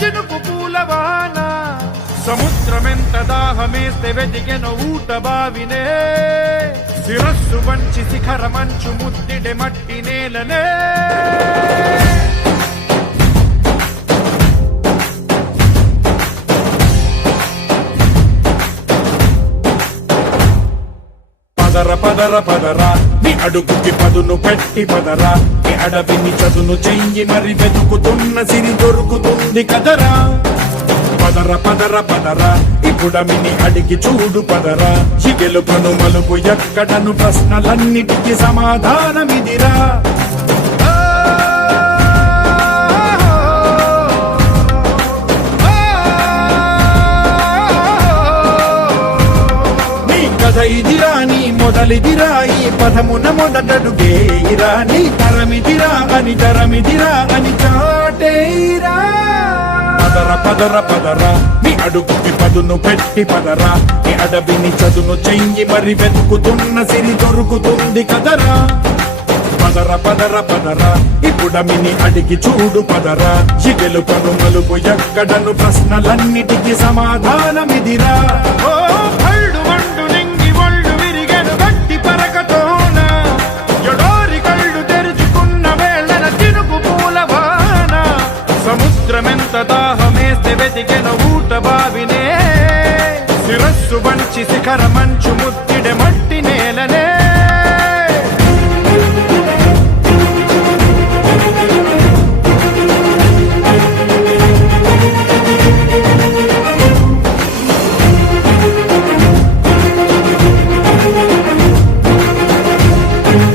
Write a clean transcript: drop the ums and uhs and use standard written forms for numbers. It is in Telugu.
చినుకు పూలవాన సముద్రమెంత దాహమేస్తే వెతికెన ఊట బావినే శిరస్సు వంచి శిఖర మంచు ముద్దిడె మట్టి నేలనే పదర పదర పదరా నీ అడుగుకి పదును పెట్టి పదరా నీ అడవిని చదును చెయ్యి మరి వెతుకుతున్న సిరి దొరుకుతుంది కదరా పదర పదర పదరా ఇప్పుడమిని అడిగి చూడు పదరా ఈ గెలుపను మలుపు ఎక్కడను ప్రశ్నలన్నిటికీ సమాధానమిదిరా ఇదిరా నీ మొదలిదిరా ఈ పదమున మొదటడుగేయిరా నీ తరమిదిరా అని చాటేయిరా పదర పదర పదరా నీ అడుగుకి పదును పెట్టి పదరా నీ అడవిని చదును చెయ్యి మరి వెతుకుతున్న సిరి దొరుకుతుంది కదరా పదర పదర పదరా ఇప్పుడమిని అడిగి చూడు పదరా ఈ గెలుపను మలుపు ఎక్కడను ప్రశ్నలన్నిటికీ సమాధానమిదిరా